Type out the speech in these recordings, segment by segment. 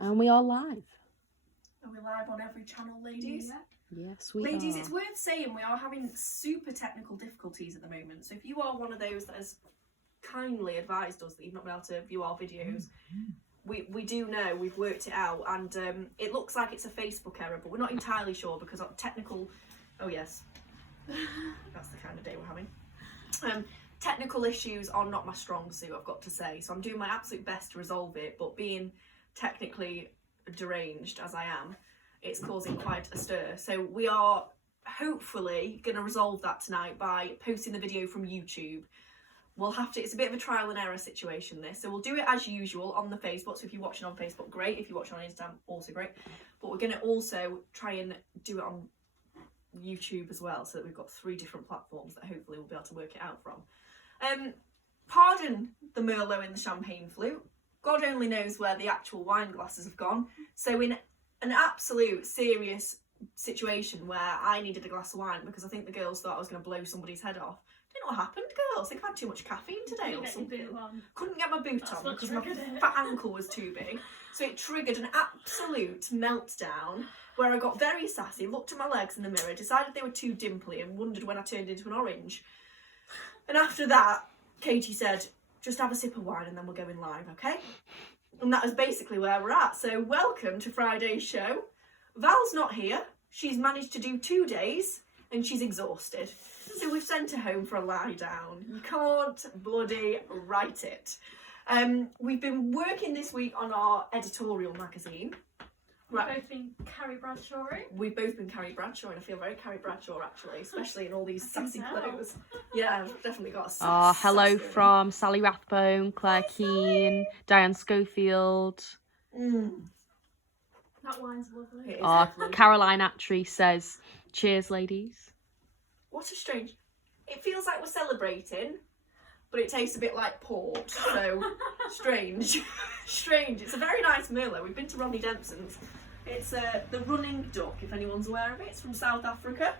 And we are live. Are we live on every channel, ladies? Yes, we ladies, are. It's worth saying we are having super technical difficulties at the moment. So if you are one of those that has kindly advised us that you've not been able to view our videos, we do know, we've worked it out, and it looks like it's a Facebook error, but we're not entirely sure because of technical... Oh yes, that's the kind of day we're having. Technical issues are not my strong suit, I've got to say, so I'm doing my absolute best to resolve it, but being technically deranged as I am, it's causing quite a stir. So we are hopefully going to resolve that tonight by posting the video from YouTube. We'll have to, it's a bit of a trial and error situation this, so we'll do it as usual on the Facebook. So if you're watching on Facebook, great. If you're watching on Instagram, also great. But we're going to also try and do it on YouTube as well, so that we've got 3 different platforms that hopefully we'll be able to work it out from. Pardon the Merlot in the champagne flute. God only knows where the actual wine glasses have gone. So in an absolute serious situation where I needed a glass of wine because I think the girls thought I was going to blow somebody's head off. I don't know what happened, girls. I think I had too much caffeine today or something. Couldn't get my boot on because my fat ankle was too big. So it triggered an absolute meltdown where I got very sassy, looked at my legs in the mirror, decided they were too dimply and wondered when I turned into an orange. And after that, Katie said, just have a sip of wine and then we're going live, okay? And that is basically where we're at. So welcome to Friday's show. Val's not here. She's managed to do 2 days and she's exhausted. So we've sent her home for a lie down. You can't bloody write it. We've been working this week on our Editorial magazine. We've both been Carrie Bradshaw. We've both been Carrie Bradshaw, and I feel very Carrie Bradshaw actually, especially in all these sassy clothes. Yeah, I've definitely got a hello from Sally Rathbone, Claire Keane, Diane Schofield. That wine's lovely. Lovely. Caroline Attry says, cheers, ladies. What a strange... It feels like we're celebrating, but it tastes a bit like port, so strange. Strange. It's a very nice Merlot. We've been to Ronnie Dempson's. It's the Running Duck, if anyone's aware of it. It's from South Africa.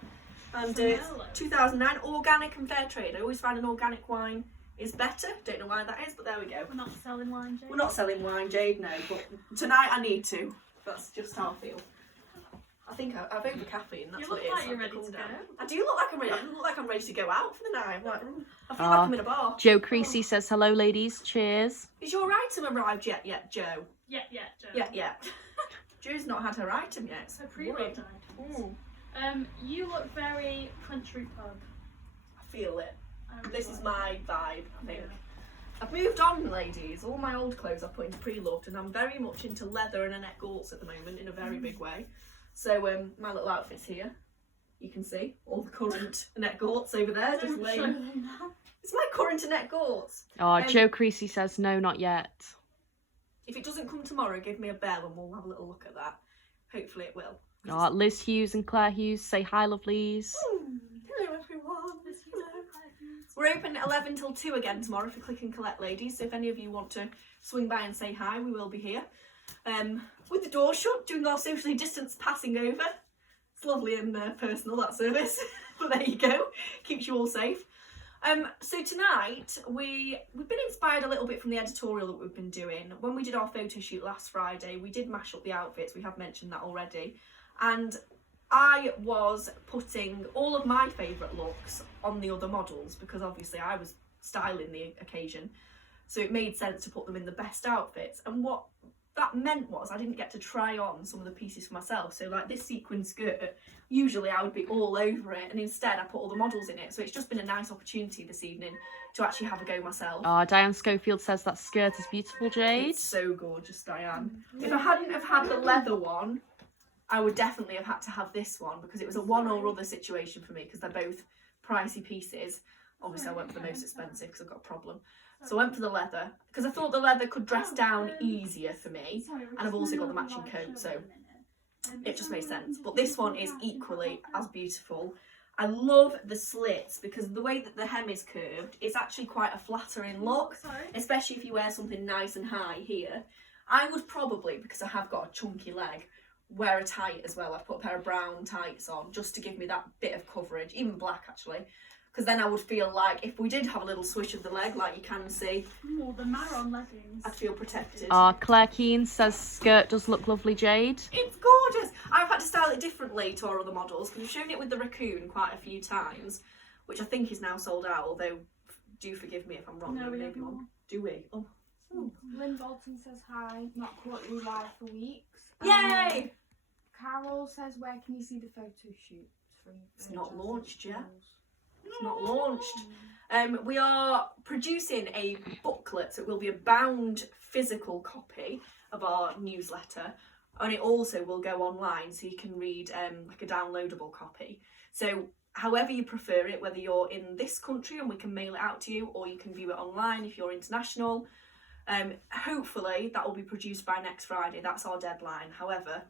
And it's 2009, organic and fair trade. I always find an organic wine is better. Don't know why that is, but there we go. We're not selling wine, Jade. We're not selling wine, Jade, no. But tonight I need to. That's just how I feel. I think I've over caffeine. That's what it is. You look like you're ready to go. I do look like I'm ready. I look like I'm ready to go out for the night. I feel like I'm in a bar. Joe Creasy says, hello, ladies. Cheers. Is your item arrived yet, Joe? Yeah, Joe. Yeah. Joe's not had her item yet. So pre-load items. You look very country pub. I feel it. Really This is my vibe, I think. Yeah. I've moved on, ladies. All my old clothes I've put into pre-loved, and I'm very much into leather and Annette Gortz at the moment in a very big way. So my little outfit's here. You can see all the current Annette Gortz over there. Just laying. It's my current Annette Gortz. Joe Creasy says, no, not yet. If it doesn't come tomorrow, give me a bell and we'll have a little look at that. Hopefully it will. Liz Hughes and Claire Hughes say hi, lovelies. Hello everyone. We're open 11 till 2 again tomorrow for click and collect, ladies. So if any of you want to swing by and say hi, we will be here. With the door shut, doing our socially distanced passing over. It's lovely and personal, that service. But there you go. Keeps you all safe. So tonight, we've been inspired a little bit from the editorial that we've been doing. When we did our photo shoot last Friday, we did mash up the outfits. We have mentioned that already. And I was putting all of my favourite looks on the other models because obviously I was styling the occasion. So it made sense to put them in the best outfits. And what that meant was I didn't get to try on some of the pieces for myself. So like this sequin skirt, usually I would be all over it, and instead I put all the models in it. So it's just been a nice opportunity this evening to actually have a go myself. Diane Schofield says that skirt is beautiful, Jade. It's so gorgeous, Diane. If I hadn't have had the leather one, I would definitely have had to have this one because it was a one or other situation for me because they're both pricey pieces. Obviously I went for the most expensive because I've got a problem. So I went for the leather because I thought the leather could dress down easier for me, and I've also got the matching coat, so it just made sense. But this one is equally as beautiful. I love the slits because the way that the hem is curved, it's actually quite a flattering look, especially if you wear something nice and high here. I would probably, because I have got a chunky leg, wear a tight as well. I've put a pair of brown tights on just to give me that bit of coverage, even black actually. because then I would feel like if we did have a little swish of the leg, like you can see, Oh, the Maron leggings. I'd feel protected. Claire Keane says skirt does look lovely, Jade. It's gorgeous. I've had to style it differently to our other models because we've shown it with the raccoon quite a few times, which I think is now sold out, although do forgive me if I'm wrong. No, we have maybe more. one. Do we? Oh. Lynn Bolton says hi, not caught you live for weeks. Yay! Carol says, where can you see the photo shoot? It's not launched yet. It's not launched. We are producing a booklet, so it will be a bound physical copy of our newsletter, and it also will go online, so you can read like a downloadable copy. So however you prefer it, whether you're in this country and we can mail it out to you, or you can view it online if you're international. Hopefully that will be produced by next Friday. That's our deadline. However,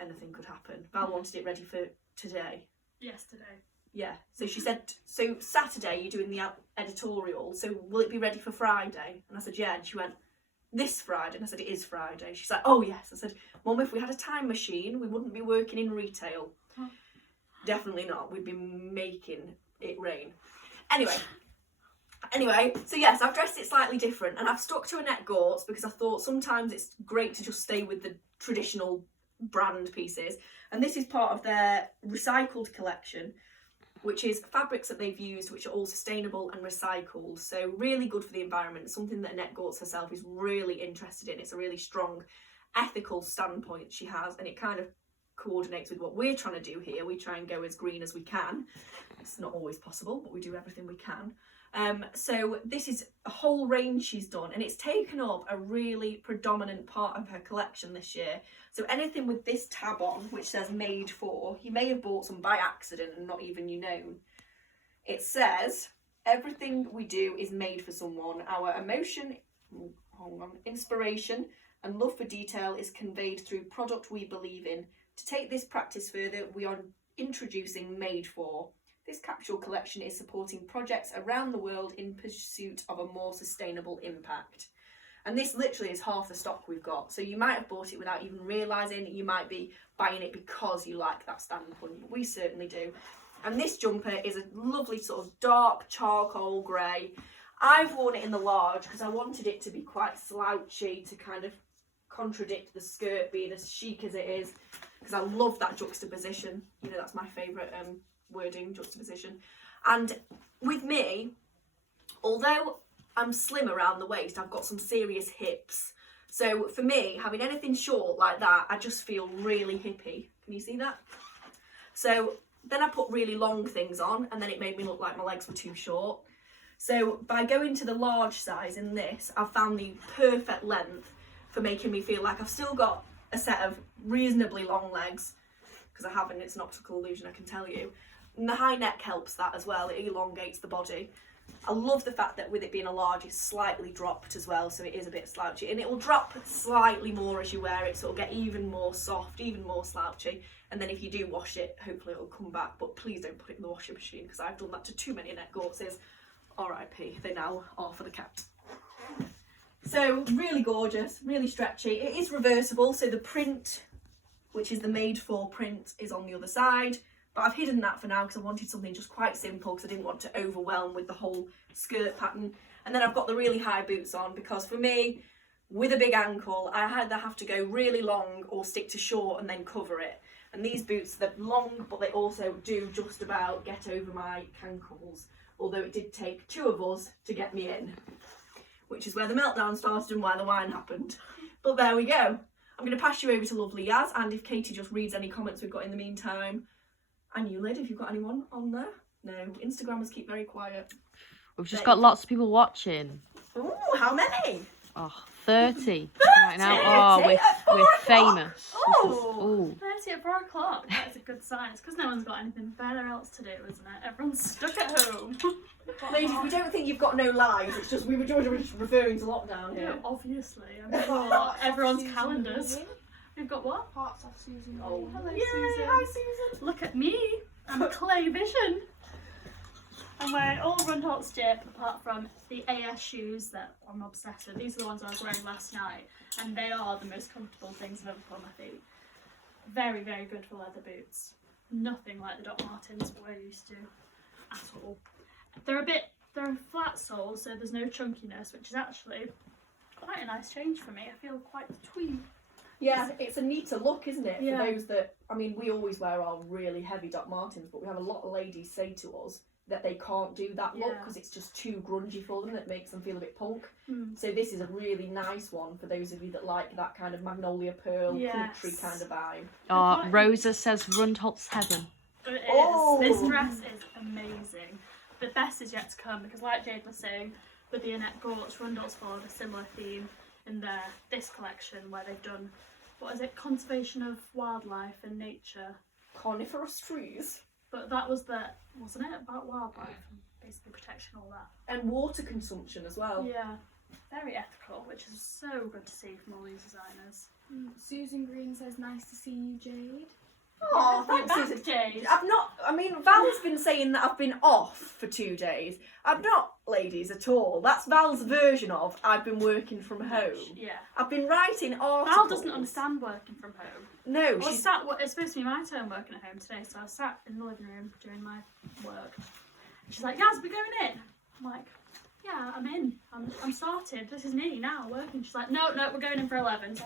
anything could happen. Val wanted it ready for today. Yesterday. Yeah, so she said, so Saturday you're doing the editorial, so will it be ready for Friday? And I said, yeah, and she went, this Friday? And I said, it is Friday. She's like, oh yes. I said, Mum, if we had a time machine, we wouldn't be working in retail. Definitely not. We'd be making it rain. Anyway, so yes, I've dressed it slightly different, and I've stuck to Annette Gortz because I thought sometimes it's great to just stay with the traditional brand pieces. And this is part of their recycled collection, which is fabrics that they've used which are all sustainable and recycled, so really good for the environment, something that Annette Gortz herself is really interested in. It's a really strong ethical standpoint she has, and it kind of coordinates with what we're trying to do here. We try and go as green as we can. It's not always possible, but we do everything we can. So this is a whole range she's done, and it's taken up a really predominant part of her collection this year. So anything with this tab on, which says made for, you may have bought some by accident and not even known. It says, everything we do is made for someone. Our emotion, inspiration and love for detail is conveyed through product we believe in. To take this practice further, we are introducing Made For. This capsule collection is supporting projects around the world in pursuit of a more sustainable impact. And this literally is half the stock we've got. So you might have bought it without even realising. You might be buying it because you like that standpoint, but we certainly do. And this jumper is a lovely sort of dark charcoal grey. I've worn it in the large because I wanted it to be quite slouchy to kind of contradict the skirt being as chic as it is, because I love that juxtaposition. You know, that's my favourite wording, juxtaposition. And with me, although I'm slim around the waist, I've got some serious hips. So for me, having anything short like that, I just feel really hippie. Can you see that? So then I put really long things on, and then it made me look like my legs were too short. So by going to the large size in this, I've found the perfect length for making me feel like I've still got a set of reasonably long legs, because I haven't, it's an optical illusion, I can tell you. And the high neck helps that as well, it elongates the body. I love the fact that with it being a large, it's slightly dropped as well, so it is a bit slouchy. And it will drop slightly more as you wear it, so it'll get even more soft, even more slouchy. And then if you do wash it, hopefully it'll come back, but please don't put it in the washing machine, because I've done that to too many Annette Gortz's. R.I.P. They now are for the cat. So really gorgeous, really stretchy. It is reversible, so the print, which is the made for print, is on the other side. But I've hidden that for now because I wanted something just quite simple, because I didn't want to overwhelm with the whole skirt pattern. And then I've got the really high boots on because for me, with a big ankle, I either have to go really long or stick to short and then cover it. And these boots, they're long, but they also do just about get over my cankles. Although it did take two of us to get me in, which is where the meltdown started and why the wine happened. But there we go. I'm going to pass you over to lovely Yas, and if Katie just reads any comments we've got in the meantime. And you, Lyd, if you've got anyone on there. No, Instagrammers keep very quiet. We've just got lots of people watching. Oh, how many? Oh, 30 right now. Oh, we're famous. Oh. 30 at 4 o'clock. That's a good sign. It's because no one's got anything better else to do, isn't it? Everyone's stuck at home. Ladies, we don't think you've got no lives. It's just we were just referring to lockdown here. Yeah, obviously. I'm sure everyone's calendars. We've got what? Hearts off Susan. Oh, hello, yay, Susan. hi Susan. Look at me. I'm Clay Vision. I'm wearing all Rundholz Jip apart from the AS shoes that I'm obsessed with. These are the ones I was wearing last night, and they are the most comfortable things I've ever put on my feet. Very, very good for leather boots. Nothing like the Doc Martens we're used to. at all. They're a flat sole, so there's no chunkiness, which is actually quite a nice change for me. I feel quite twee. Yeah, it's a neater look, isn't it? Yeah. For those that, I mean, we always wear our really heavy Doc Martens, but we have a lot of ladies say to us that they can't do that look because it's just too grungy for them. It makes them feel a bit punk. So this is a really nice one for those of you that like that kind of magnolia pearl country kind of vibe. Oh, Rosa says Rundholz heaven. It is. Oh. This dress is amazing. The best is yet to come because, like Jade was saying, with the Annette Gortz, Rundholz followed a similar theme in this collection where they've done, what is it, conservation of wildlife and nature. Coniferous trees. But that was wasn't it, about wildlife and basically protection, all that. And water consumption as well. Yeah, very ethical, which is so good to see from all these designers. Susan Green says, nice to see you, Jade. Oh, Back, thanks, Susan. Jade. I've not, I mean, Val's been saying that I've been off for 2 days. I've not, ladies, at all. That's Val's version of I've been working from home. Yeah. I've been writing articles. Val doesn't understand working from home. No, It's supposed to be my turn working at home today, so I sat in the living room doing my work. She's like, Yas, we're going in. I'm like, yeah, I'm in. I'm started. This is me now working. She's like, no, we're going in for 11. So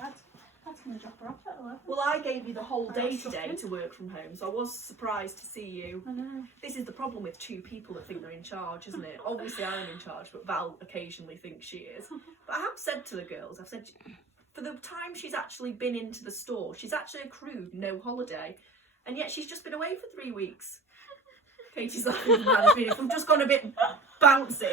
that's going to drop her off at 11. Well, I gave you the whole day That's today shocking. to work from home, so I was surprised to see you. I know. This is the problem with 2 people that think they're in charge, isn't it? Obviously I'm in charge, but Val occasionally thinks she is. But I have said to the girls, I've said, for the time she's actually been into the store, she's actually accrued no holiday, and yet she's just been away for 3 weeks. Katie's laughing at me. We've just gone a bit bouncy.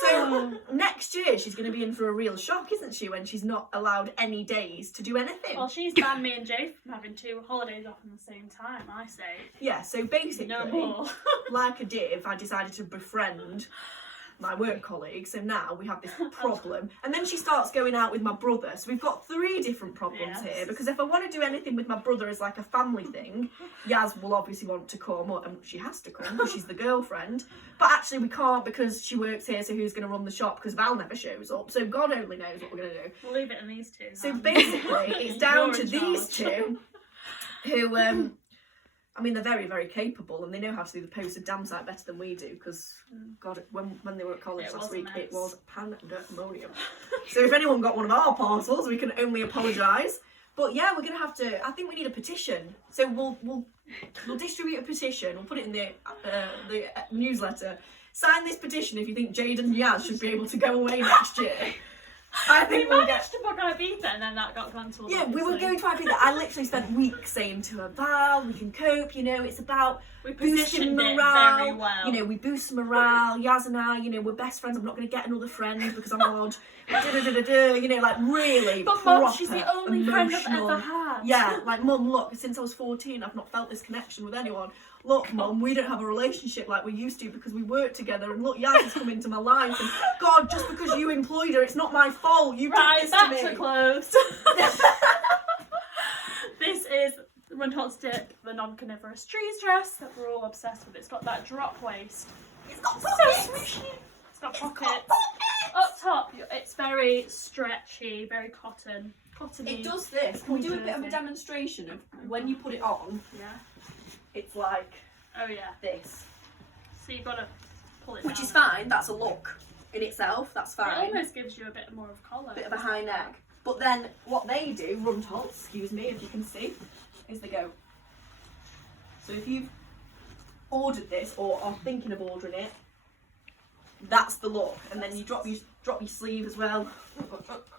So next year she's going to be in for a real shock, isn't she, when she's not allowed any days to do anything? Well, she's banned me and Jade from having 2 holidays off in the same time, I say. Yeah, so basically, No more. like a div, I decided to befriend my work colleague, so now we have this problem. And then she starts going out with my brother, so we've got 3 different problems Yes. here, because if I want to do anything with my brother as like a family thing, Yas will obviously want to come, and she has to come because she's the girlfriend, but actually we can't because she works here, so who's going to run the shop, because Val never shows up, so God only knows what we're going to do. We'll leave it in these 2. So basically it's down You're to in these charge. 2 who I mean, they're very, very capable, and they know how to do the posted damn sight better than we do, because, God, when they were at college It last was a week, mess. it was pandemonium. So if anyone got one of our parcels, we can only apologise. But yeah, we're going to have to, I think we need a petition. So we'll distribute a petition, we'll put it in the newsletter. Sign this petition if you think Jade and Yas should be able to go away next year. I think We we'll managed to book Ibiza and then that got cancelled. Yeah, we were going to Ibiza. I literally spent weeks saying to her, Val, we can cope, you know, it's about We boosting positioned it morale. very well. You know, we boost morale. Yas and I, you know, we're best friends. I'm not going to get another friend because I'm odd. You know, like really But proper, Mum, she's the only friend I've emotional. ever had. Yeah, like, Mum, look, since I was 14, I've not felt this connection with anyone. Look, Mum, we don't have a relationship like we used to because we work together, and look, Yas has come into my life, and God, just because you employed her, it's not my fault. You Right, did this back to to me. clothes. This is Rundholz Dip, the non-carnivorous trees dress that we're all obsessed with. It's got that drop waist. It's got So pockets. squishy. It's got pockets. Up top, it's very stretchy, very cottony. It does this. Can we do a bit of a Jersey. demonstration of when you put it on? Yeah. It's like Oh yeah. this, So you've got to pull it which down. is fine. That's a look in itself. That's It fine. almost gives you a bit more of colour. Bit of a high neck. But then what they do, Rundholz, excuse me, if you can see, is they go. So if you've ordered this or are thinking of ordering it, that's the look. And then you drop your sleeve as well.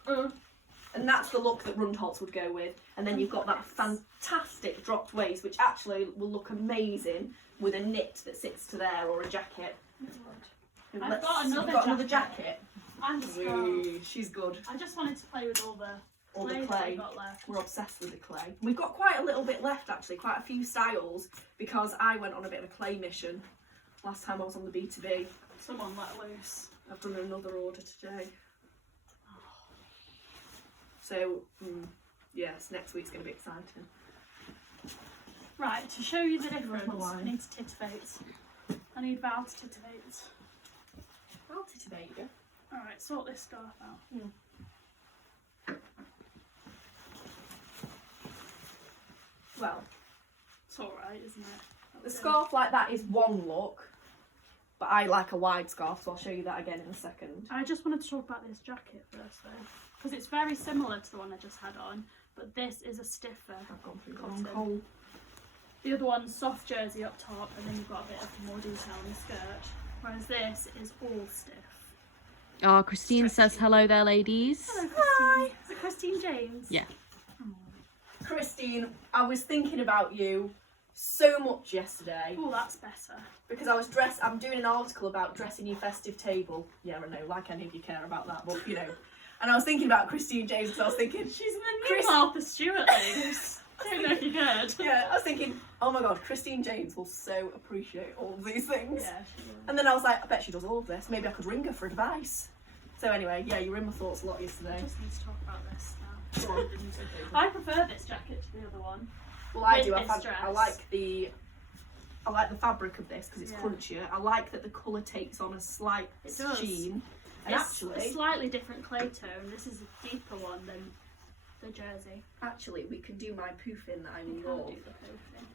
And that's the look that Rundholz would go with. And then you've got that fantastic dropped waist, which actually will look amazing with a knit that sits to there or a jacket. I've got another You've got another jacket. jacket. And a scarf. Ooh, she's good. I just wanted to play with all the All the that clay. we've got left. We're obsessed with the clay. We've got quite a little bit left actually, quite a few styles, because I went on a bit of a clay mission last time I was on the B2B. Someone let loose. I've done another order today. So, yes, next week's going to be exciting. Right, to show you the Where's my difference, wine? I need to titivate. I need Val to titivate. I'll titivate you. Alright, sort this scarf out. Well, It's alright, isn't it? the scarf like that is one look, But I like a wide scarf, so I'll show you that again in a second. I just wanted to talk about this jacket first though, because it's very similar to the one I just had on, but this is a stiffer I've gone through the cotton. long hole. The other one's soft jersey up top, and then you've got a bit of more detail on the skirt, whereas this is all stiff. Oh, Christine says hello there, ladies. Hello, Christine. Is it Christine James? Yeah. Christine, I was thinking about you so much yesterday Oh, that's better. because I'm doing an article about dressing your festive table. Yeah, I know, like any of you care about that, but you know. And I was thinking about Christine James because I was thinking, She's in the new Chris- Martha Stewart ladies. Don't know if you heard. yeah, I was thinking, oh my god, Christine James will so appreciate all of these things. Yeah, she will. And then I was like, I bet she does all of this. Maybe I could ring her for advice. So anyway, yeah, you were in my thoughts a lot yesterday. I just need to talk about this now. Go on. I prefer this jacket to the other one. Well, I With do. this I dress. like the fabric of this because it's Yeah. crunchier. I like that the colour takes on a slight It does. sheen. And It's actually, a slightly different clay tone. This is a deeper one than the jersey. we can do my poofing that I You can't love do the poofing.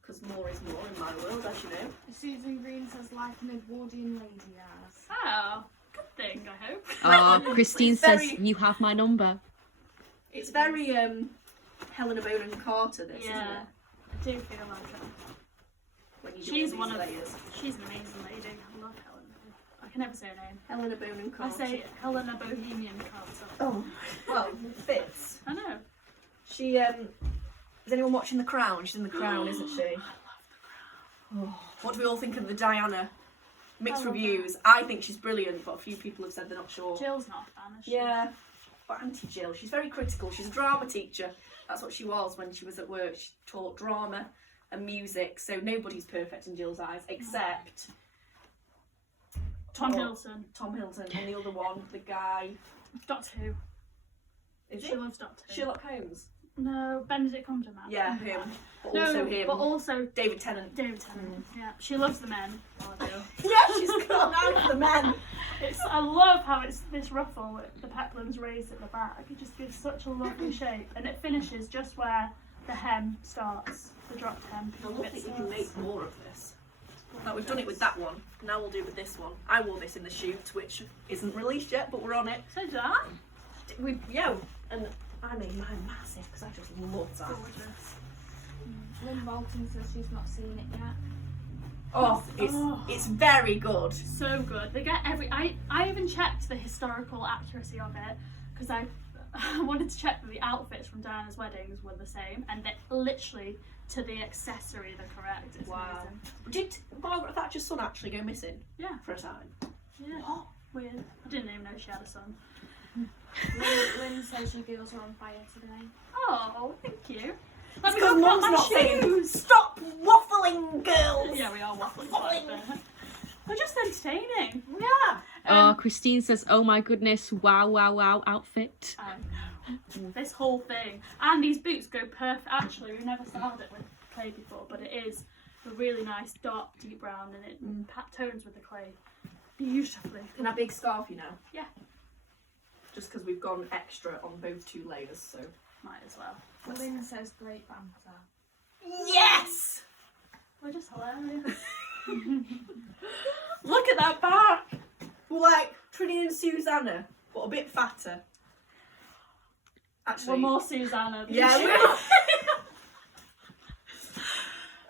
because more is more in my world, as you know. Susan Green says like an Edwardian lady as. Oh, good thing, I hope. Oh, Christine It's says very- you have my number. It's very Helena Bonham Carter. This isn't Yeah, it? I do feel like her. When you do She's all one these of. layers. She's an amazing lady. I love Helen. I can never say her name. Helena Bonham I Carter. say Helena Bohemian Carter. Oh, well, it fits. I know. She is anyone watching The Crown? She's in The Crown, isn't she? I love the Oh, what do we all think of the Diana? Mixed I love reviews. I think she's brilliant, but a few people have said they're not sure. Jill's not a fan, is she? Yeah, but Auntie Jill, she's very critical. She's a drama teacher. That's what she was when she was at work. She taught drama and music, so nobody's perfect in Jill's eyes except Tom Oh. Hiddleston. Tom Hilton and the other one, the guy. Doctor Who. Is She it loves Doctor Who. Sherlock Holmes? No, Benedict Cumberbatch. Yeah, him. But No, also him. but also David Tennant. David Tennant. Yeah, she loves the men. Oh, I do. Yeah, she's got down for the men. I love how it's this ruffle with the peplums raised at the back. It just gives such a lovely shape, and it finishes just where the hem starts, the dropped hem. I love that bit we can make starts. more of this. Like we've done it with that one. Now we'll do it with this one. I wore this in the shoot, which isn't released yet, but we're on it. So did I. And I made mine massive because I just love that. Gorgeous. Lynn Bolton says she's not seen it yet. Oh, Oh. it's very good. So good. They get I even checked the historical accuracy of it because I wanted to check that the outfits from Diana's weddings were the same, and they're literally to the accessory they're correct. It's Wow. amazing. Did Margaret Thatcher's son actually go missing Yeah. for a time? Yeah. Weird. I didn't even know she had a son. Lynn says your girls are on fire today. Oh, thank you. It's Let me because go put Mum's my not saying, shoes. stop waffling, girls! Yeah, we are waffling quite a bit. They're just entertaining. Yeah. Oh, Christine says, oh my goodness, wow, wow, wow, outfit. I know. This whole thing. And these boots go perfect. Actually, we've never styled it with clay before, but it is a really nice dark deep brown, and it tones with the clay beautifully. Can I big scarf you now? Yeah. Just because we've gone extra on both two layers, so. Might as well. Lynn says great banter. Yes! We're just hilarious. Look at that back! We're like Trinity and Susanna, but a bit fatter. Actually, We're more Susanna than yeah, you. we're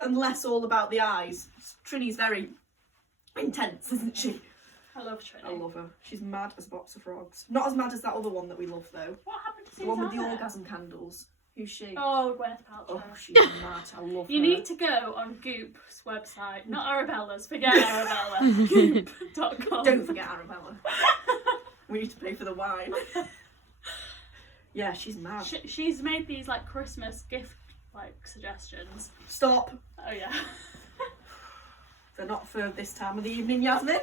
and less all about the eyes. Trinity's very intense, isn't she? I love Trinity. I love her. She's mad as a box of frogs. Not as mad as that other one that we love though. What happened to The Susanna? one with the orgasm candles. Who's she? Oh, Gwyneth Paltrow. Oh, she's mad. I love You her. need to go on Goop's website, not Arabella's. Forget Arabella. Goop.com. Don't forget Arabella. We need to pay for the wine. Yeah, she's mad. She's made these like Christmas gift suggestions. Stop. Oh yeah. They're not for this time of the evening, Yasmin.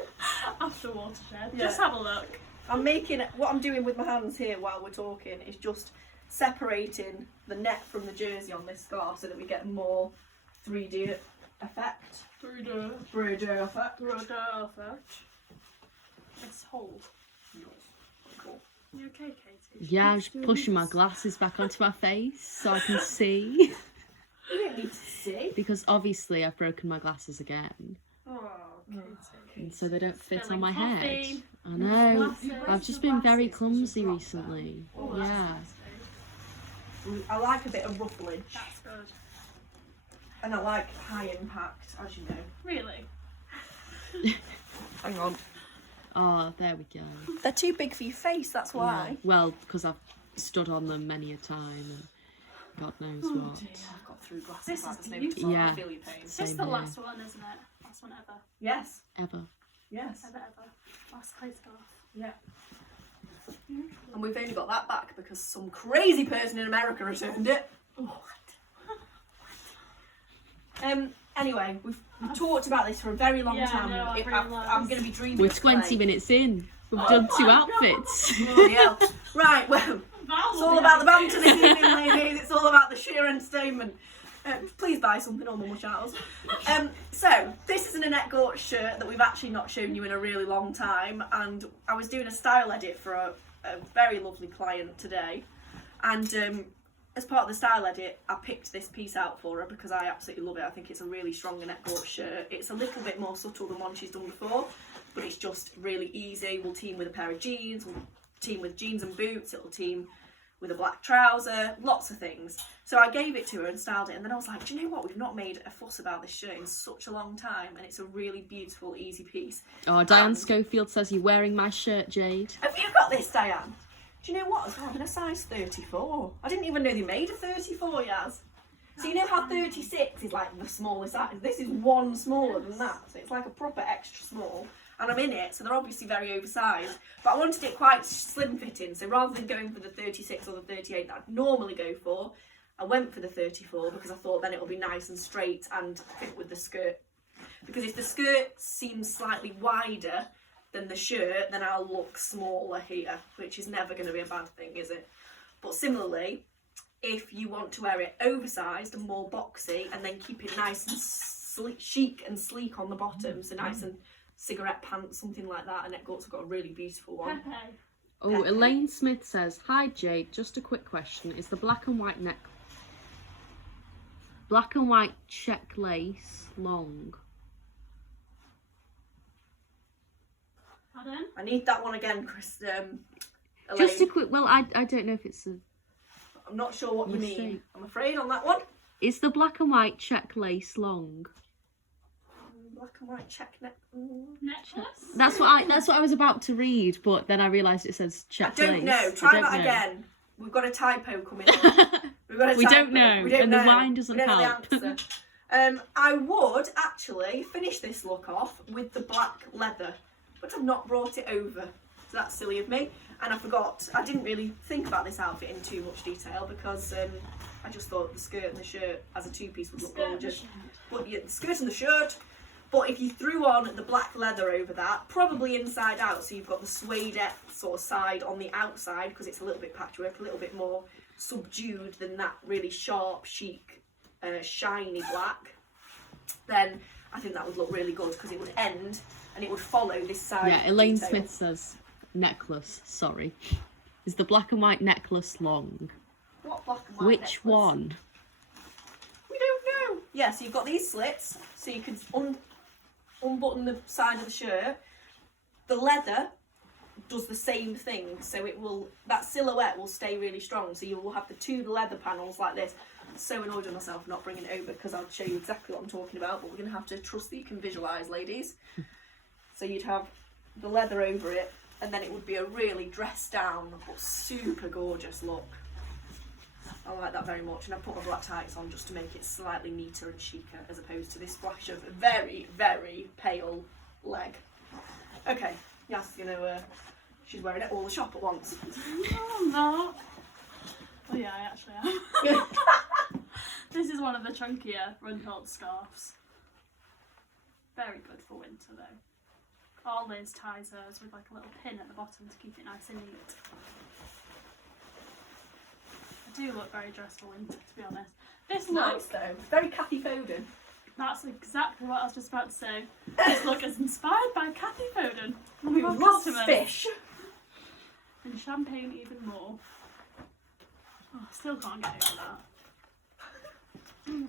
After Watershed. Yeah. Just have a look. I'm making what I'm doing with my hands here while we're talking is just separating the net from the jersey on this scarf so that we get more 3D effect. 3D effect. It's hold. Cool. You okay, Katie? Yeah, I'm just pushing my glasses back onto my face so I can see. You don't need to see. Because obviously I've broken my glasses again. Oh, and so they don't fit on my Spilling head. coffee. I know. Glasses. I've just been very clumsy recently. Oh, that's Yeah. nasty. I like a bit of ruffling, That's good. and I like high impact, as you know. Really? Hang on. Oh, there we go. They're too big for your face, that's why. Yeah. Well, because I've stood on them many a time and God knows what. Dear, I've got through glasses. This like is there's no beautiful. tomorrow. Yeah. I feel your pain. This is Same the here. last one, isn't it? Last one ever. Yes. Ever. Yes. Ever. Last clay scarf. Yeah. And we've only got that back because some crazy person in America returned it. Anyway, we've talked about this for a very long Yeah, time. no, I I'm realise. going to be dreaming. We're of 20 clay. minutes in. We've done 2 outfits. Bloody hell. Right, well, it's all about the banter this evening, ladies. It's all about the sheer entertainment. Please buy something on Mama Charles. So, this is an Annette Gortz shirt that we've actually not shown you in a really long time. And I was doing a style edit for a very lovely client today. And as part of the style edit, I picked this piece out for her because I absolutely love it. I think it's a really strong Annette Gortz shirt. It's a little bit more subtle than one she's done before, but it's just really easy. We'll team with a pair of jeans, we'll team with jeans and boots, it'll team with a black trouser, lots of things. So I gave it to her and styled it, and then I was like, do you know what? We've not made a fuss about this shirt in such a long time, and it's a really beautiful, easy piece. Oh, Diane Schofield says you're wearing my shirt, Jade. Have you got this, Diane? Do you know what? As well, I'm in a size 34. I didn't even know they made a 34, Yaz. So you know how 36 is like the smallest size? This is one smaller than that. So it's like a proper extra small. And I'm in it, so they're obviously very oversized. But I wanted it quite slim fitting, so rather than going for the 36 or the 38 that I'd normally go for, I went for the 34 because I thought then it'll be nice and straight and fit with the skirt. Because if the skirt seems slightly wider than the shirt, then I'll look smaller here, which is never going to be a bad thing, is it? But similarly, if you want to wear it oversized and more boxy and then keep it nice and chic and sleek on the bottom, so nice and cigarette pants, something like that, Annette Gortz have got a really beautiful one. Pepe. Oh, Elaine Smith says, hi Jade, just a quick question. Is the black and white check lace long? Pardon? I need that one again, Chris. Just a Elaine. quick, well, I don't know if it's a... I'm not sure what you mean. Mistake. I'm afraid on that one. Is the black and white check lace long? Black and white check neck. Necklace? That's what I was about to read, but then I realised it says I check don't lace. know. I Try don't that know. again. We've got a typo coming on. We've got a We typo. don't know, We don't and the know. wine doesn't We don't know help. the answer. I would actually finish this look off with the black leather, but I've not brought it over. So that's silly of me. And I forgot. I didn't really think about this outfit in too much detail because I just thought the skirt and the shirt as a two-piece would look gorgeous. But yeah, the skirt and the shirt. But if you threw on the black leather over that, probably inside out, so you've got the suede sort of side on the outside because it's a little bit patchwork, a little bit more subdued than that really sharp, chic, shiny black, then I think that would look really good because it would end and it would follow this side. Yeah, Elaine detail. Smith says necklace, sorry. Is the black and white necklace long? What black and white Which necklace? one? We don't know. Yeah, so you've got these slits, so you can unbutton the side of the shirt. The leather does the same thing, so that silhouette will stay really strong. So you will have the two leather panels like this. I'm so annoyed with myself not bringing it over because I'll show you exactly what I'm talking about, but we're going to have to trust that you can visualise, ladies. So you'd have the leather over it, and then it would be a really dressed down but super gorgeous look. I like that very much, and I put my black tights on just to make it slightly neater and chicer as opposed to this flash of very, very pale leg. Okay, Yas is gonna, she's wearing it all the shop at once. Oh, no. Oh yeah, I actually am. This is one of the chunkier Rundholz scarves. Very good for winter though. All Liz ties hers with like a little pin at the bottom to keep it nice and neat. I do look very dressed for winter, to be honest. This look, Nice though, very Kathy Foden. that's exactly what I was just about to say. This look is inspired by Kathy Foden. One Who of our loves customers. fish. And champagne even more. Oh, I still can't get over that.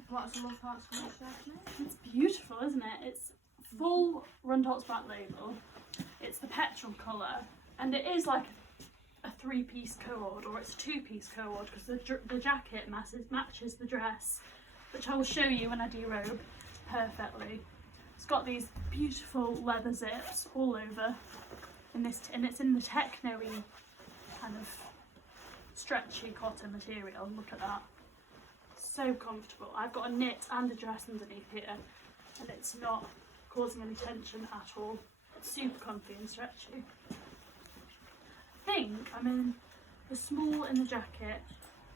What's the love hearts from the shirt, mate? It's beautiful, isn't it? It's full Rundholz black label. It's the petrol colour, and it is like a 3-piece cord, or it's a 2-piece cord, because the jacket matches the dress, which I will show you when I derobe perfectly. It's got these beautiful leather zips all over, and it's in the techno-y kind of stretchy cotton material. Look at that. So comfortable. I've got a knit and a dress underneath here, and it's not causing any tension at all. It's super comfy and stretchy. I think I'm in the small in the jacket.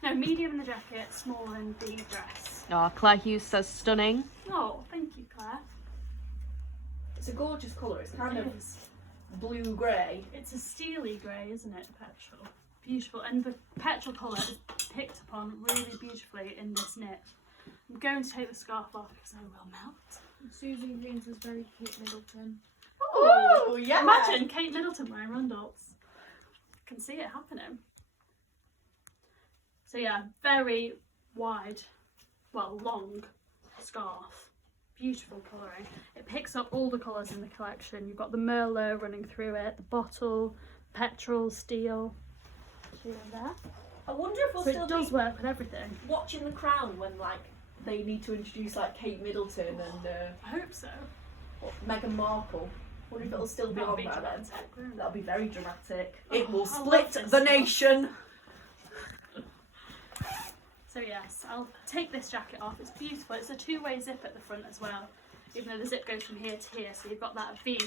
No, medium in the jacket, small in the dress. Oh, Claire Hughes says stunning. Oh, thank you, Claire. It's a gorgeous colour. It's kind It of is. blue-grey. It's a steely grey, isn't it, petrol? Beautiful. And the petrol colour is picked up on really beautifully in this knit. I'm going to take the scarf off because I will melt. Susan Green says very Kate Middleton. Oh, yeah. Imagine Kate Middleton wearing Rundholz. Can see it happening. So yeah, very wide, well, long scarf. Beautiful colouring. It picks up all the colours in the collection. You've got the Merlot running through it, the bottle, petrol, steel. See there? I wonder if we'll So still it does be work with everything. watching The Crown when, like, they need to introduce, like, Kate Middleton and I hope so. Meghan Markle. I wonder if it'll still be That'll on be by then. dramatic, won't it? That'll be very dramatic. Oh, It will I love split this the stuff. nation. So yes, I'll take this jacket off. It's beautiful. It's a 2-way zip at the front as well, even though the zip goes from here to here, so you've got that V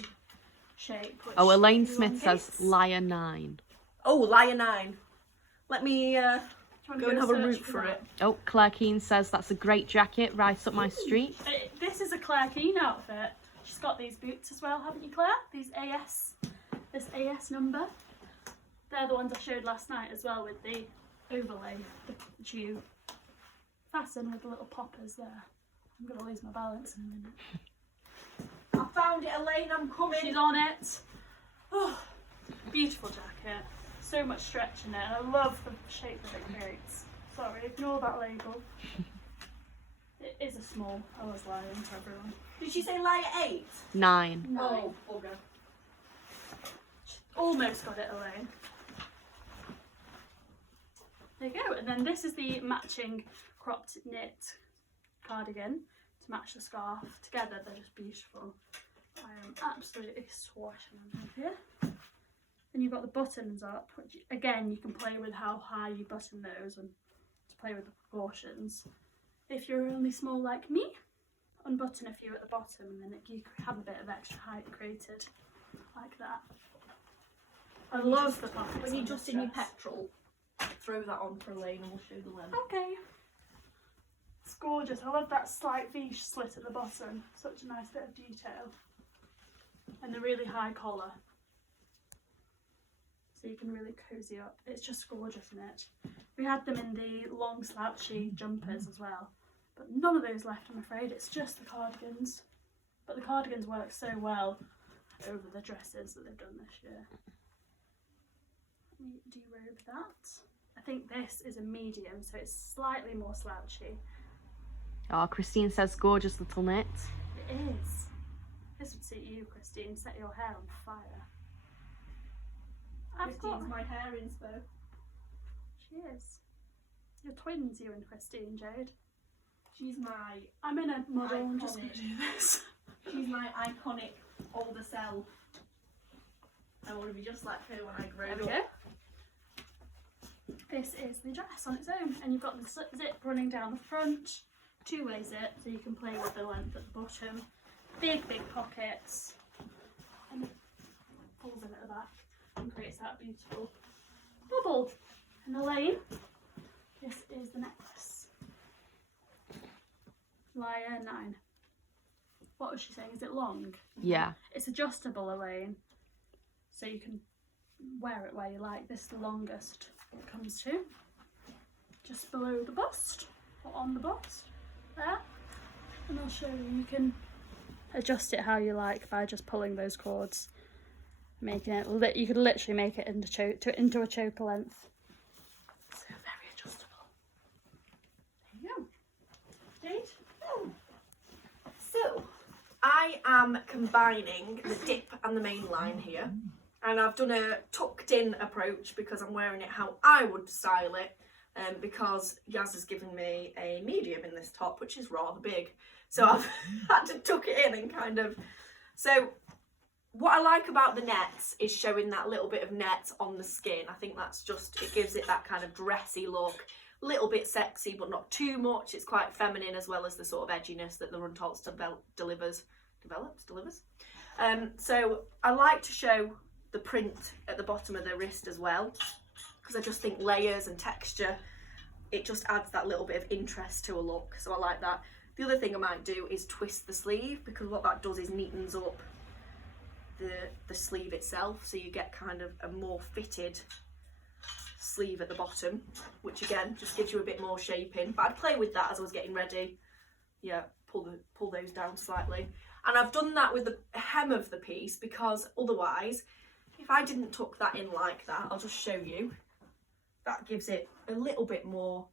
shape. Which Oh, Elaine Smith says elongates. Liar 9. Oh, Liar 9. Let me Do you wanna go and have a search root for for that? it. Oh, Claire Keane says that's a great jacket, right up my street. This is a Claire Keane outfit. She's got these boots as well, haven't you, Claire? These AS, this AS number. They're the ones I showed last night as well, with the overlay, which you fasten with the little poppers there. I'm gonna lose my balance in a minute. I found it, Elaine. I'm coming. She's on it. Oh, beautiful jacket. So much stretch in it, and I love the shape that it creates. Sorry, ignore that label. It is a small. I was lying to everyone. Did she say Liar 8? 9. Oh, bugger. Almost got it, Elaine. There you go. And then this is the matching cropped knit cardigan to match the scarf. Together, they're just beautiful. I am absolutely swashing them here. And you've got the buttons up, which again, you can play with how high you button those and to play with the proportions. If you're only small like me, unbutton a few at the bottom and then you have a bit of extra height created like that. I love the pockets. When you're on just this in your dress. petrol, throw that on for Elaine and we'll show the length. Okay. It's gorgeous. I love that slight V slit at the bottom. Such a nice bit of detail. And the really high collar. So you can really cozy up. It's just gorgeous in it. We had them in the long slouchy jumpers as well. But none of those left, I'm afraid. It's just the cardigans. But the cardigans work so well over the dresses that they've done this year. Let me derobe that. I think this is a medium, so it's slightly more slouchy. Oh, Christine says gorgeous little knit. It is. This would suit you, Christine. Set your hair on fire. I've got Christine's my hair inspo. She is. You're twins, you and Christine, Jade. She's my I'm in a model. I'm just going Iconic. to do this. she's my iconic older self. I want to be just like her when I grow There up. we go. This is the dress on its own, and you've got the zip running down the front, 2-way zip, so you can play with the length at the bottom. Big pockets, and pulls in at the back and creates that beautiful bubble. And Elaine, this is the necklace. Liar 9. What was she saying? Is it long? Yeah. It's adjustable, Elaine, so you can wear it where you like. This is the longest it comes to. Just below the bust, or on the bust, there. And I'll show you, you can adjust it how you like by just pulling those cords. Making it, you could literally make it into a choker length. So very adjustable. There you go. Jade? So, I am combining the dip and the main line here, and I've done a tucked in approach because I'm wearing it how I would style it, because Yas has given me a medium in this top, which is rather big, so I've had to tuck it in and kind of, so what I like about the nets is showing that little bit of net on the skin. I think that's just, it gives it that kind of dressy look, a little bit sexy but not too much. It's quite feminine, as well as the sort of edginess that the Rundholz delivers. So I like to show the print at the bottom of the wrist as well, because I just think layers and texture, it just adds that little bit of interest to a look, so I like that. The other thing I might do is twist the sleeve, because what that does is neatens up the sleeve itself, so you get kind of a more fitted sleeve at the bottom, which again just gives you a bit more shaping. But I'd play with that as I was getting ready. Yeah, pull those down slightly, and I've done that with the hem of the piece, because otherwise, if I didn't tuck that in like that, I'll just show you, that gives it a little bit more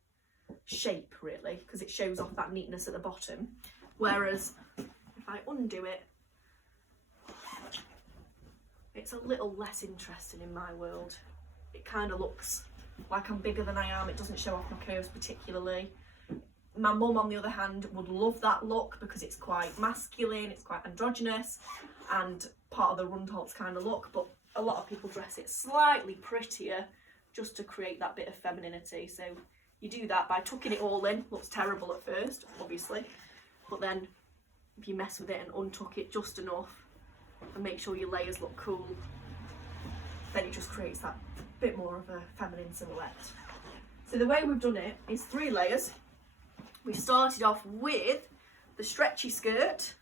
shape really, because it shows off that neatness at the bottom. Whereas if I undo it, it's a little less interesting in my world. It kind of looks like I'm bigger than I am. It doesn't show off my curves particularly. My mum, on the other hand, would love that look because it's quite masculine, it's quite androgynous, and part of the Rundholz kind of look, but a lot of people dress it slightly prettier just to create that bit of femininity. So you do that by tucking it all in. Looks terrible at first, obviously, but then if you mess with it and untuck it just enough and make sure your layers look cool, then it just creates that bit more of a feminine silhouette. So the way we've done it is 3 layers. We started off with the stretchy skirt.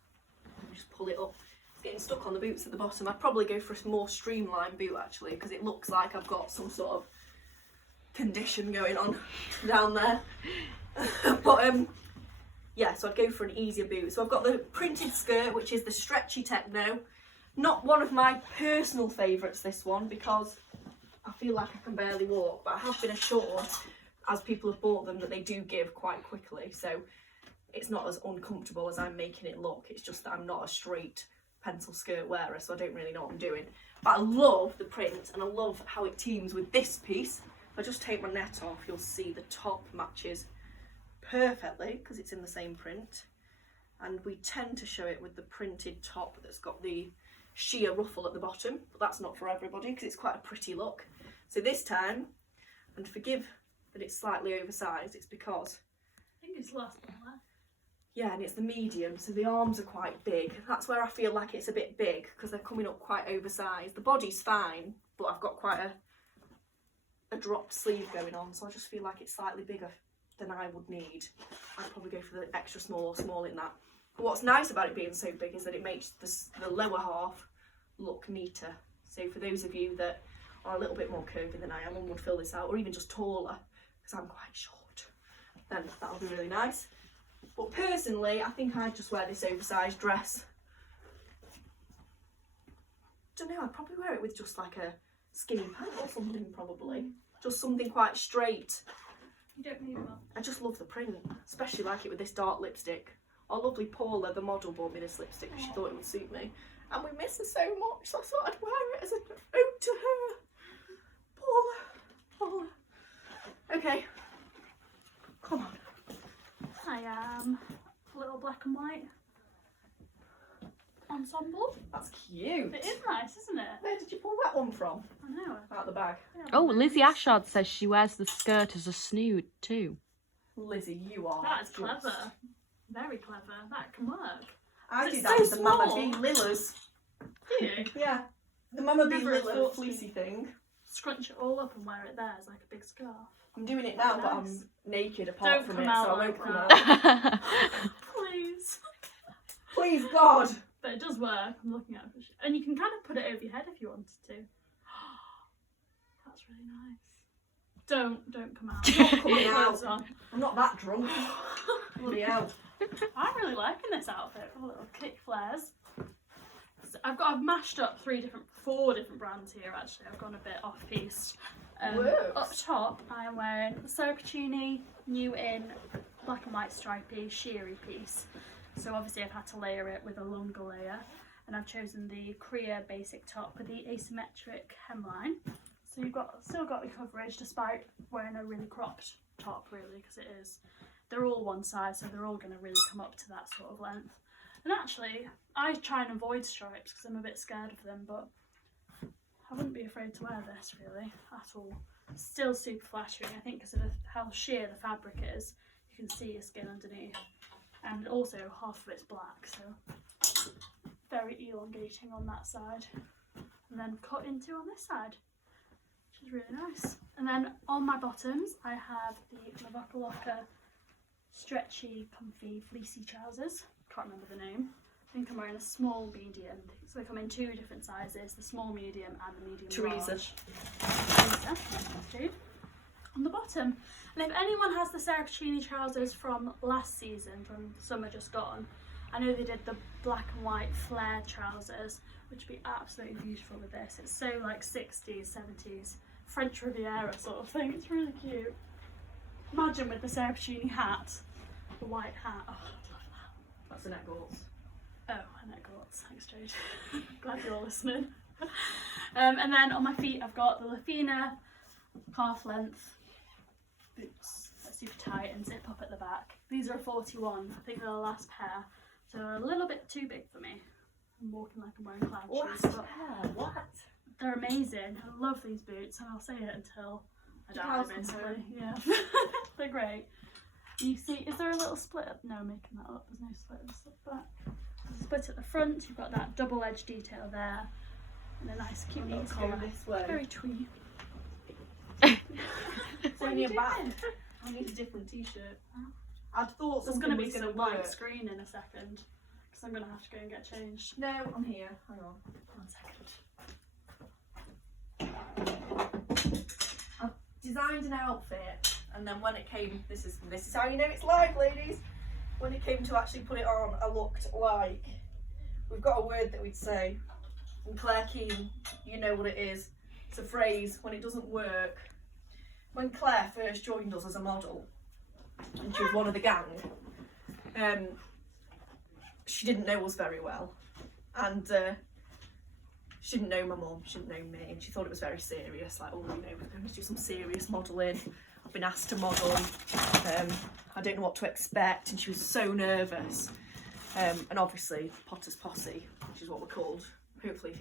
Just pull it up. It's getting stuck on the boots at the bottom. I'd probably go for a more streamlined boot actually, because it looks like I've got some sort of condition going on down there. But yeah, so I'd go for an easier boot. So I've got the printed skirt, which is the stretchy techno. Not one of my personal favourites, this one, because I feel like I can barely walk, but I have been assured, as people have bought them, that they do give quite quickly, so it's not as uncomfortable as I'm making it look. It's just that I'm not a straight pencil skirt wearer, so I don't really know what I'm doing. But I love the print, and I love how it teams with this piece. If I just take my net off, you'll see the top matches perfectly, because it's in the same print. And we tend to show it with the printed top that's got the sheer ruffle at the bottom, but that's not for everybody because it's quite a pretty look. So this time, and forgive that it's slightly oversized, it's because I think it's last one left. Yeah, and it's the medium, so the arms are quite big. That's where I feel like it's a bit big, because they're coming up quite oversized. The body's fine, but I've got quite a dropped sleeve going on, so I just feel like it's slightly bigger than I would need. I'd probably go for the extra small or small in that. But what's nice about it being so big is that it makes the lower half look neater. So for those of you that are a little bit more curvy than I am and would fill this out, or even just taller, because I'm quite short, then that'll be really nice. But personally, I think I'd just wear this oversized dress. Don't know, I'd probably wear it with just like a skinny pant or something, probably. Just something quite straight. You don't need one. I just love the print, especially like it with this dark lipstick. Our lovely Paula, the model, bought me this lipstick because she thought it would suit me. And we miss her so much, so I thought I'd wear it as an ode to her. Paula. Okay. Come on. I am a little black and white ensemble. That's cute. It is nice, isn't it? Where did you pull that one from? I know. Out the bag. Oh, Lizzie Ashard says she wears the skirt as a snood too. Lizzie, you are. That's just... clever. Very clever. That can work. I It's do that so with the Mama small. B Lillas. Do you? Yeah. The Mama B Never Lilla thought fleecy thing. Scrunch it all up and wear it there as like a big scarf. I'm doing it now, but I'm Nice. naked apart Don't from come it, out so I like won't come that. out. Please. Please, God. But it does work. I'm looking at it. And you can kind of put it over your head if you wanted to. That's really nice. Don't come out. Not coming Put out. clothes on. I'm not that drunk. Bloody hell. I'm really liking this outfit with little kick flares. So I've mashed up four different brands here actually. I've gone a bit off piste. Works. Up top I am wearing the Sarah Cucini new in black and white stripy sheery piece. So obviously I've had to layer it with a longer layer, and I've chosen the Kriya basic top with the asymmetric hemline. So you've still got the coverage despite wearing a really cropped top, really, because it is. They're all one size, so they're all going to really come up to that sort of length. And actually, I try and avoid stripes because I'm a bit scared of them, but I wouldn't be afraid to wear this really at all. Still super flattering, I think, because of how sheer the fabric is. You can see your skin underneath, and also half of it's black, so very elongating on that side, and then cut into on this side, which is really nice. And then on my bottoms, I have the Lavaka stretchy, comfy, fleecy trousers. Can't remember the name. I think I'm wearing a small medium, so they come in 2 different sizes, the small medium and the medium Teresa. large. Teresa, that's Jade. On the bottom. And if anyone has the Sarah Puccini trousers from last season, from summer just gone, I know they did the black and white flared trousers, which would be absolutely beautiful with this. It's so like 60s, 70s, French Riviera sort of thing. It's really cute. Imagine with the Sarah Puccini hat, the white hat. Oh, I love that. That's Annette Gortz. Oh, Annette Gortz, thanks Jade. Glad you're listening. And then on my feet I've got the Lafina half length boots. They're super tight and zip up at the back. These are a 41, I think they're the last pair. So they're a little bit too big for me. I'm walking like I'm wearing cloud shoes. But What? they're amazing. I love these boots, and I'll say it until I die, basically. Yeah, they're great. You see, is there a little split? No, I'm making that up. There's no split at the back. There's a split at the front. You've got that double edge detail there, and a nice cute neat collar. This way. Very twee. It's on your back. I need a different t-shirt. I'd thought There's something going to be was some going to blank work. screen in a second, because I'm going to have to go and get changed. No, I'm here. Hang on. 1 second. I've designed an outfit, and then when it came, this is how you know it's live, ladies. When it came to actually put it on, I looked like, we've got a word that we'd say, and Claire Keane, you know what it is. It's a phrase when it doesn't work. When Claire first joined us as a model, and she was one of the gang, she didn't know us very well, and she didn't know my mum, she didn't know me, and she thought it was very serious, like, oh, you know, we're going to do some serious modelling. I've been asked to model, I don't know what to expect, and she was so nervous. And obviously, Potter's Posse, which is what we're called. Hopefully,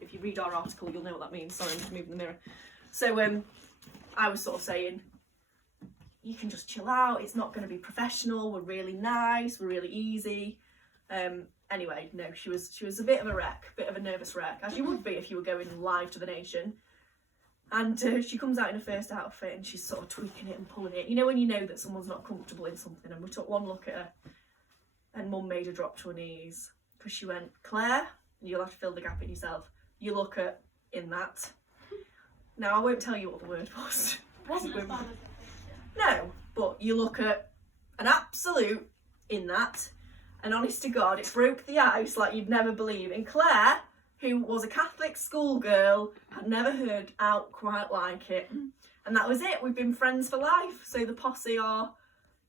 if you read our article, you'll know what that means. Sorry, I'm just moving the mirror. So I was sort of saying, you can just chill out. It's not going to be professional. We're really nice. We're really easy. Anyway, no, she was a bit of a wreck, bit of a nervous wreck, as you would be if you were going live to the nation. And she comes out in her first outfit, and she's sort of tweaking it and pulling it. You know when you know that someone's not comfortable in something. And we took one look at her, and Mum made her drop to her knees because she went, Claire, you'll have to fill the gap in yourself. You look at in that. Now I won't tell you what the word was. Wasn't as bad as I think. No, but you look at an absolute in that, and honest to God, it broke the ice like you'd never believe. And Claire, who was a Catholic schoolgirl, had never heard out quite like it. And that was it. We've been friends for life. So the posse are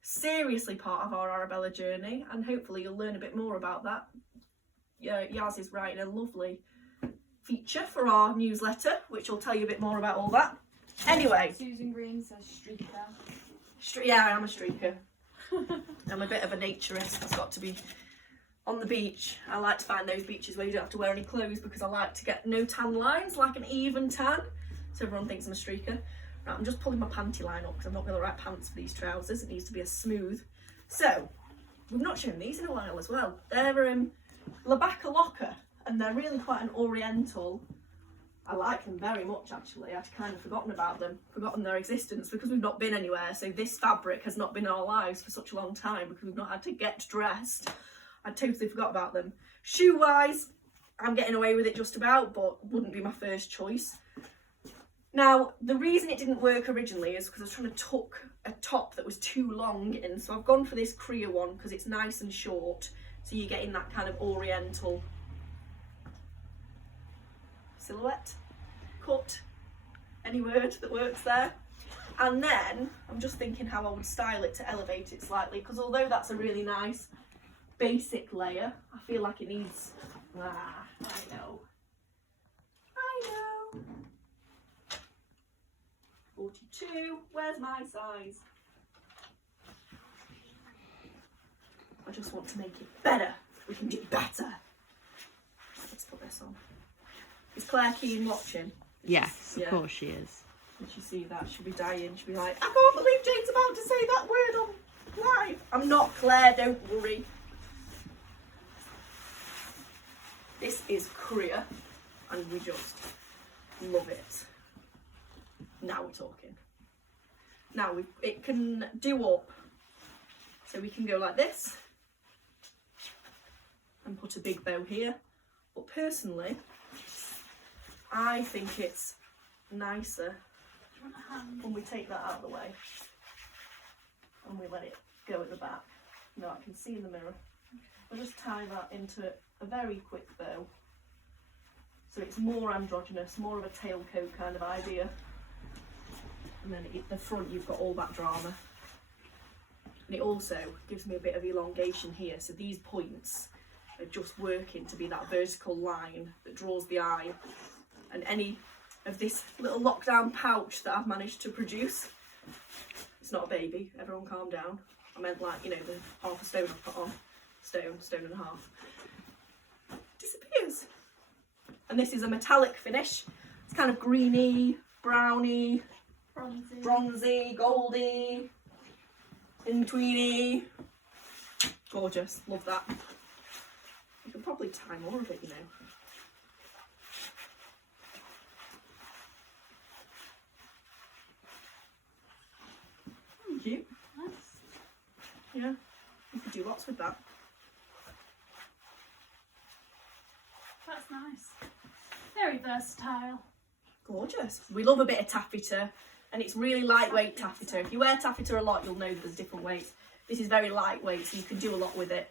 seriously part of our Arabella journey, and hopefully you'll learn a bit more about that. Yas is writing a lovely feature for our newsletter, which will tell you a bit more about all that. Anyway. Susan Green says streaker. Yeah, I am a streaker. I'm a bit of a naturist. It's got to be on the beach. I like to find those beaches where you don't have to wear any clothes because I like to get no tan lines, like an even tan. So everyone thinks I'm a streaker. Right, I'm just pulling my panty line up because I've not got the right pants for these trousers. It needs to be a smooth. So, we've not shown these in a while as well. They're Labaka Locker, and they're really quite an oriental. I like them very much, actually. I'd kind of forgotten about them, forgotten their existence because we've not been anywhere. So this fabric has not been in our lives for such a long time because we've not had to get dressed. I totally forgot about them. Shoe-wise, I'm getting away with it just about, but wouldn't be my first choice. Now, the reason it didn't work originally is because I was trying to tuck a top that was too long in. So I've gone for this Kriya one because it's nice and short. So you're getting that kind of oriental silhouette, cut, any word that works there. And then I'm just thinking how I would style it to elevate it slightly, because although that's a really nice basic layer. I feel like it needs, I know. 42, where's my size? I just want to make it better. We can do better. Let's put this on. Is Claire Keane watching? Yes, Yeah. of course she is. When she see that, she'll be dying. She'll be like, I can't believe Jane's about to say that word on live. I'm not, Claire, don't worry. This is Korea, and we just love it. Now we're talking. Now it can do up, so we can go like this and put a big bow here. But personally, I think it's nicer when we take that out of the way and we let it go at the back. Now I can see in the mirror. I'll just tie that into a very quick bow, so it's more androgynous, more of a tailcoat kind of idea. And then at the front you've got all that drama. And it also gives me a bit of elongation here, so these points are just working to be that vertical line that draws the eye. And any of this little lockdown pouch that I've managed to produce, it's not a baby, everyone calm down. I meant like, you know, the half a stone I've put on, stone and a half, disappears. And this is a metallic finish. It's kind of greeny, browny, bronzy, goldy, in-betweeny. Gorgeous, love that. You could probably tie more of it, you know. Cute. Nice. Yeah, you could do lots with that. That's nice. Very versatile. Gorgeous. We love a bit of taffeta, and it's really lightweight taffeta. If you wear taffeta a lot, you'll know there's different weights. This is very lightweight, so you can do a lot with it,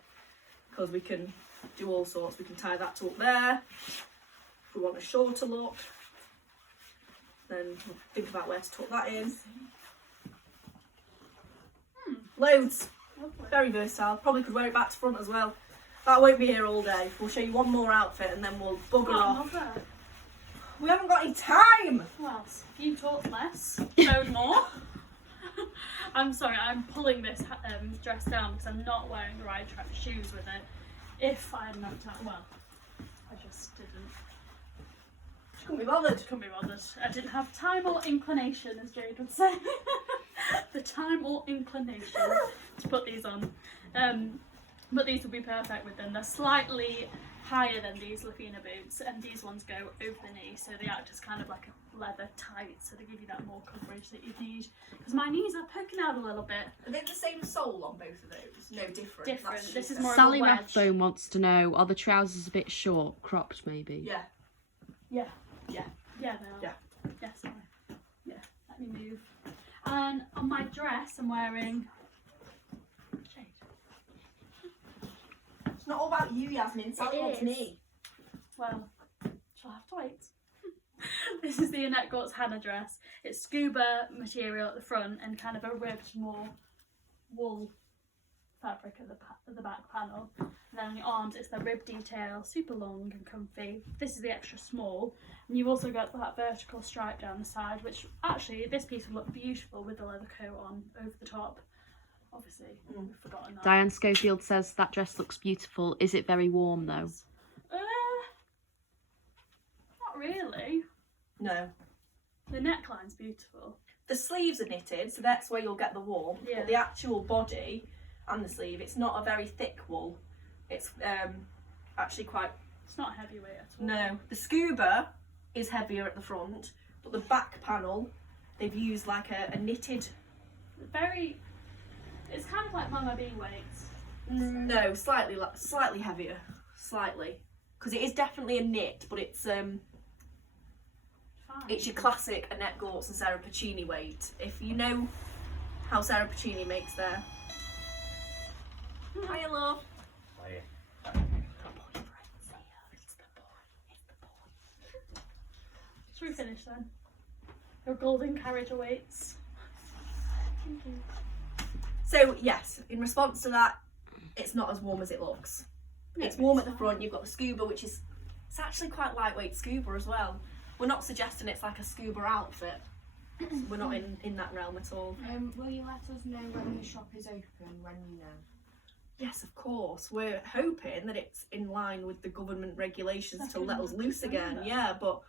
because we can do all sorts. We can tie that to up there. If we want a shorter look, then we'll think about where to tuck that in. Loads. Lovely. Very versatile. Probably could wear it back to front as well. That won't be here all day. We'll show you one more outfit and then we'll bugger off. We haven't got any time. Well, if you talk less, showed more. I'm sorry, I'm pulling this dress down because I'm not wearing the right shoes with it. If I had enough time, well, I just didn't. Just couldn't be bothered. Couldn't be bothered. I didn't have time or inclination, as Jade would say. The time or inclination to put these on. But these will be perfect with them. They're slightly higher than these Lafina boots, and these ones go over the knee, so they act as kind of like a leather tight, so they give you that more coverage that you need. Because my knees are poking out a little bit. Are they the same sole on both of those? No, different. Different. That's This is just- more Sally of a wedge. Rathbone wants to know, are the trousers a bit short, cropped maybe? Yeah. Yeah. Yeah. Yeah, they are. Yeah. Yeah, sorry. Yeah, let me move. And on my dress, I'm wearing Jade. It's not all about you, Yasmin. Sally wants is. me. Well, she'll have to wait. This is the Annette Gortz Hannah dress. It's scuba material at the front and kind of a ribbed, more wool fabric at the back panel. And then on the arms, it's the rib detail, super long and comfy. This is the extra small. And you've also got that vertical stripe down the side, which actually this piece would look beautiful with the leather coat on over the top. Obviously, we've forgotten that. Diane Schofield says that dress looks beautiful. Is it very warm though? Not really. No. The neckline's beautiful. The sleeves are knitted, so that's where you'll get the warmth. Yeah. But the actual body and the sleeve, it's not a very thick wool. It's actually quite... It's not heavyweight at all. No. The scuba is heavier at the front, but the back panel, they've used like a knitted... Very... It's kind of like Mama Bee weights. No, slightly heavier. Slightly. Because it is definitely a knit, but it's Fine. your classic Annette Gortz and Sarah Puccini weight. If you know how Sarah Puccini makes their... Hiya, love. Should we finish then? Your golden carriage awaits. Thank you. So yes, in response to that it's not as warm as it looks. No, It's warm it's at the front. You've got the scuba, which is, it's actually quite lightweight scuba as well. We're not suggesting it's like a scuba outfit. We're not in that realm at all. Will you let us know when the shop is open, when you know? Yes, of course. We're hoping that it's in line with the government regulations to let us loose again. Yeah, but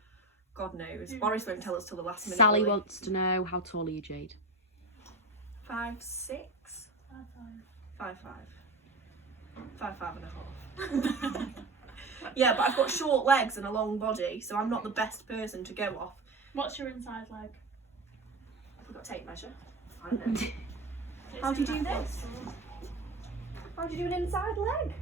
God knows. Boris won't tell us till the last minute. Sally will he? wants to know, how tall are you, Jade? 5'6", 5'5", 5'5" and a half. Yeah, but I've got short legs and a long body, so I'm not the best person to go off. What's your inside leg? We've got tape measure. I don't know. How do you do this? How do you do an inside leg?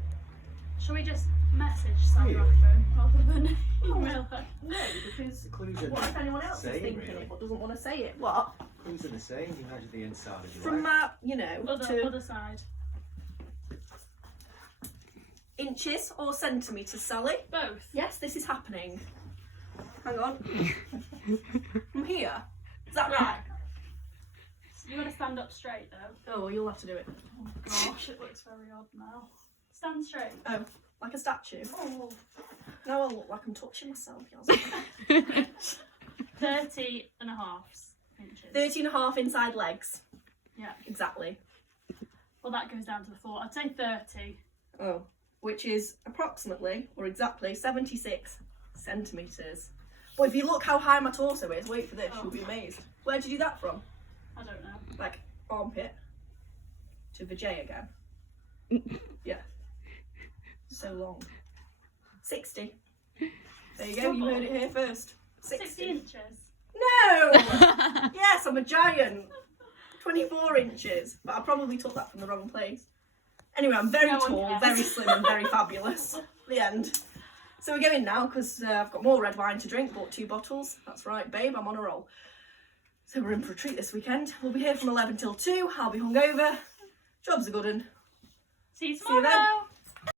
Shall we just message Sally Rathbone rather than email her? No, because Clues in what if anyone else is same, thinking really. it but doesn't want to say it? What? Clues are the same. You measure the inside of your From leg. you know, to Other side. inches or centimetres, Sally? Both. Yes, this is happening. Hang on. From here? Is that right? You want to stand up straight though. Oh, well, you'll have to do it. Oh gosh, it looks very odd now. Stand straight. Oh, like a statue. Oh. Now I look like I'm touching myself. Yes. 30 and a half inches. 30 and a half inside legs. Yeah. Exactly. Well, that goes down to the floor. I'd say 30. Oh, which is approximately, or exactly, 76 centimetres. But if you look how high my torso is, wait for this, you'll be amazed. Where'd you do that from? I don't know. Like, armpit to vajay again. Yeah. So long. 60. There you go, you heard it here first. 60 inches. No! Yes, I'm a giant. 24 inches. But I probably took that from the wrong place. Anyway, I'm very No one tall, cares. very slim and very fabulous. The end. So we're going now because I've got more red wine to drink, bought 2 bottles. That's right, babe, I'm on a roll. So we're in for a treat this weekend. We'll be here from 11 till 2. I'll be hungover. Job's a good one. See you See you then. tomorrow.